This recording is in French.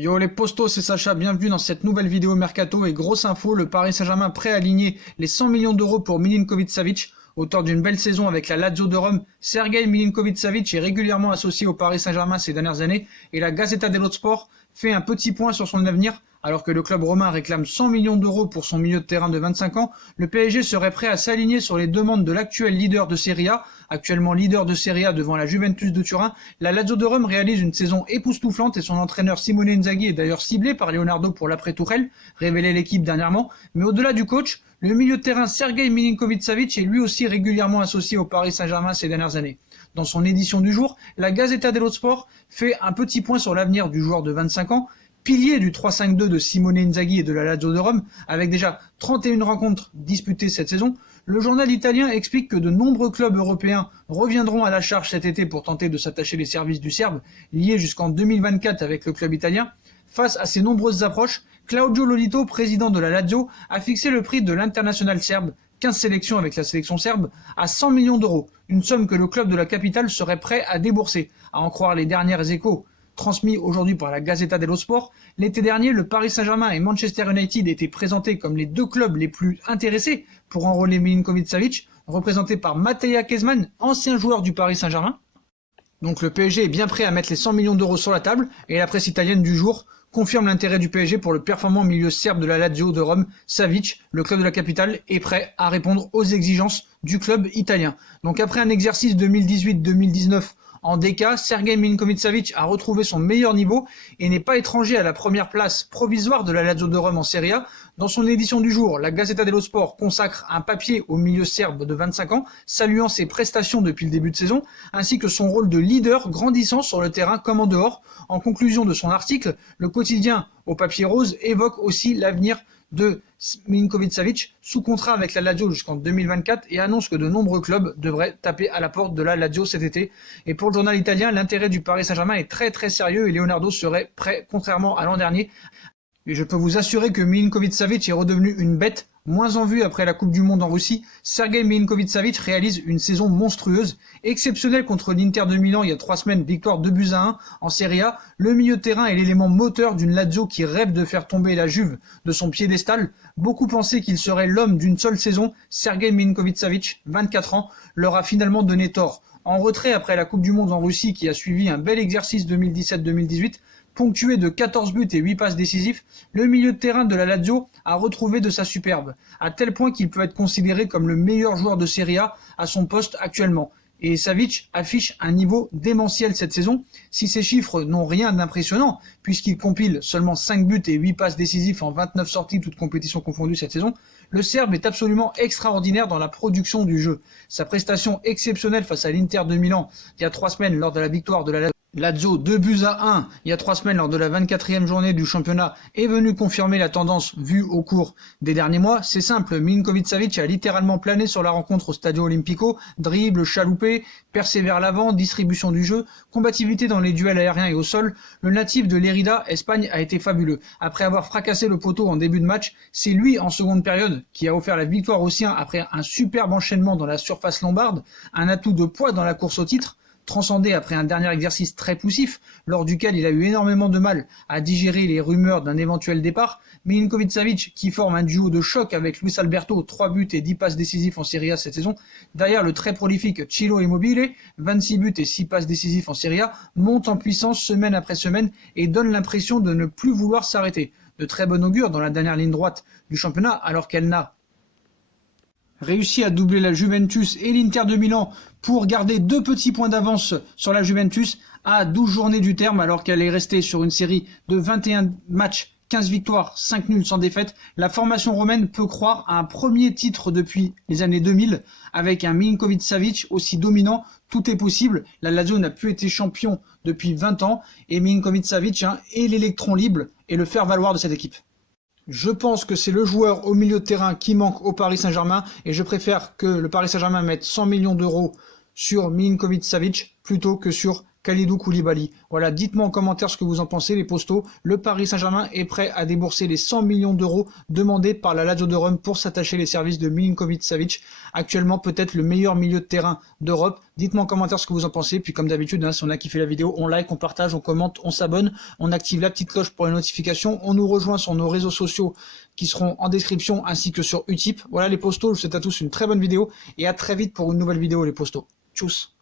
Yo les postos, c'est Sacha, bienvenue dans cette nouvelle vidéo Mercato et grosse info, le Paris Saint-Germain prêt à aligner les 100 millions d'euros pour Milinkovic-Savic. Auteur d'une belle saison avec la Lazio de Rome, Sergei Milinkovic-Savic est régulièrement associé au Paris Saint-Germain ces dernières années et la Gazzetta dello Sport fait un petit point sur son avenir. Alors que le club romain réclame 100 millions d'euros pour son milieu de terrain de 25 ans, le PSG serait prêt à s'aligner sur les demandes de l'actuel leader de Serie A. Actuellement leader de Serie A devant la Juventus de Turin, la Lazio de Rome réalise une saison époustouflante et son entraîneur Simone Inzaghi est d'ailleurs ciblé par Leonardo pour l'après-Tourelle, révélait l'équipe dernièrement. Mais au-delà du coach, le milieu de terrain Sergei Milinkovic-Savic est lui aussi régulièrement associé au Paris Saint-Germain ces dernières années. Dans son édition du jour, la Gazzetta dello Sport fait un petit point sur l'avenir du joueur de 25 ans, pilier du 3-5-2 de Simone Inzaghi et de la Lazio de Rome, avec déjà 31 rencontres disputées cette saison. Le journal italien explique que de nombreux clubs européens reviendront à la charge cet été pour tenter de s'attacher les services du Serbe, liés jusqu'en 2024 avec le club italien. Face à ces nombreuses approches, Claudio Lolito, président de la Lazio, a fixé le prix de l'international serbe, 15 sélections avec la sélection serbe, à 100 millions d'euros, une somme que le club de la capitale serait prêt à débourser, à en croire les dernières échos. Transmis aujourd'hui par la Gazzetta dello Sport, l'été dernier, le Paris Saint-Germain et Manchester United étaient présentés comme les deux clubs les plus intéressés pour enrôler Milinkovic-Savic, représenté par Mattia Kezman, ancien joueur du Paris Saint-Germain. Donc le PSG est bien prêt à mettre les 100 millions d'euros sur la table, et la presse italienne du jour confirme l'intérêt du PSG pour le performant milieu serbe de la Lazio de Rome, Savic. Le club de la capitale est prêt à répondre aux exigences du club italien. Donc après un exercice 2018-2019 en DK, Sergei Milinkovic-Savic a retrouvé son meilleur niveau et n'est pas étranger à la première place provisoire de la Lazio de Rome en Serie A. Dans son édition du jour, la Gazzetta dello Sport consacre un papier au milieu serbe de 25 ans, saluant ses prestations depuis le début de saison, ainsi que son rôle de leader grandissant sur le terrain comme en dehors. En conclusion de son article, le quotidien au papier rose évoque aussi l'avenir de Milinkovic-Savic sous contrat avec la Lazio jusqu'en 2024 et annonce que de nombreux clubs devraient taper à la porte de la Lazio cet été. Et pour le journal italien, l'intérêt du Paris Saint-Germain est très très sérieux et Leonardo serait prêt, contrairement à l'an dernier. Et je peux vous assurer que Milinkovic-Savic est redevenu une bête, moins en vue après la Coupe du Monde en Russie. Sergei Milinkovic-Savic réalise une saison monstrueuse, exceptionnelle contre l'Inter de Milan il y a 3 semaines, victoire 2-1 en Serie A. Le milieu de terrain est l'élément moteur d'une Lazio qui rêve de faire tomber la Juve de son piédestal. Beaucoup pensaient qu'il serait l'homme d'une seule saison. Sergei Milinkovic-Savic, 24 ans, leur a finalement donné tort. En retrait après la Coupe du Monde en Russie qui a suivi un bel exercice 2017-2018, ponctué de 14 buts et 8 passes décisifs, le milieu de terrain de la Lazio a retrouvé de sa superbe, à tel point qu'il peut être considéré comme le meilleur joueur de Serie A à son poste actuellement. Et Savic affiche un niveau démentiel cette saison, si ces chiffres n'ont rien d'impressionnant, puisqu'il compile seulement 5 buts et 8 passes décisifs en 29 sorties, toutes compétitions confondues cette saison. Le Serbe est absolument extraordinaire dans la production du jeu. Sa prestation exceptionnelle face à l'Inter de Milan il y a 3 semaines lors de la victoire de la Lazio 2-1 il y a 3 semaines lors de la 24e journée du championnat est venu confirmer la tendance vue au cours des derniers mois. C'est simple, Milinkovic-Savic a littéralement plané sur la rencontre au Stadio Olimpico, dribble, chaloupé, percé vers l'avant, distribution du jeu, combativité dans les duels aériens et au sol. Le natif de Lérida, Espagne, a été fabuleux. Après avoir fracassé le poteau en début de match, c'est lui en seconde période qui a offert la victoire aux siens après un superbe enchaînement dans la surface lombarde, un atout de poids dans la course au titre, transcendé après un dernier exercice très poussif, lors duquel il a eu énormément de mal à digérer les rumeurs d'un éventuel départ. Milinkovic-Savic, qui forme un duo de choc avec Luis Alberto, 3 buts et 10 passes décisifs en Serie A cette saison, derrière le très prolifique Ciro Immobile, 26 buts et 6 passes décisifs en Serie A, monte en puissance semaine après semaine et donne l'impression de ne plus vouloir s'arrêter. De très bon augure dans la dernière ligne droite du championnat, alors qu'elle n'a réussi à doubler la Juventus et l'Inter de Milan pour garder 2 petits points d'avance sur la Juventus à 12 journées du terme, alors qu'elle est restée sur une série de 21 matchs, 15 victoires, 5 nuls sans défaite. La formation romaine peut croire à un premier titre depuis les années 2000 avec un Milinkovic-Savic aussi dominant. Tout est possible. La Lazio n'a plus été champion depuis 20 ans et Milinkovic-Savic est l'électron libre et le faire-valoir de cette équipe. Je pense que c'est le joueur au milieu de terrain qui manque au Paris Saint-Germain et je préfère que le Paris Saint-Germain mette 100 millions d'euros sur Milinkovic-Savic plutôt que sur Kalidou Koulibaly. Voilà, dites-moi en commentaire ce que vous en pensez, les postos. Le Paris Saint-Germain est prêt à débourser les 100 millions d'euros demandés par la Lazio de Rome pour s'attacher les services de Milinkovic-Savic, actuellement peut-être le meilleur milieu de terrain d'Europe. Dites-moi en commentaire ce que vous en pensez, puis comme d'habitude, si on a kiffé la vidéo, on like, on partage, on commente, on s'abonne, on active la petite cloche pour les notifications, on nous rejoint sur nos réseaux sociaux qui seront en description ainsi que sur Utip. Voilà les postos, je vous souhaite à tous une très bonne vidéo et à très vite pour une nouvelle vidéo les postos. Tchuss.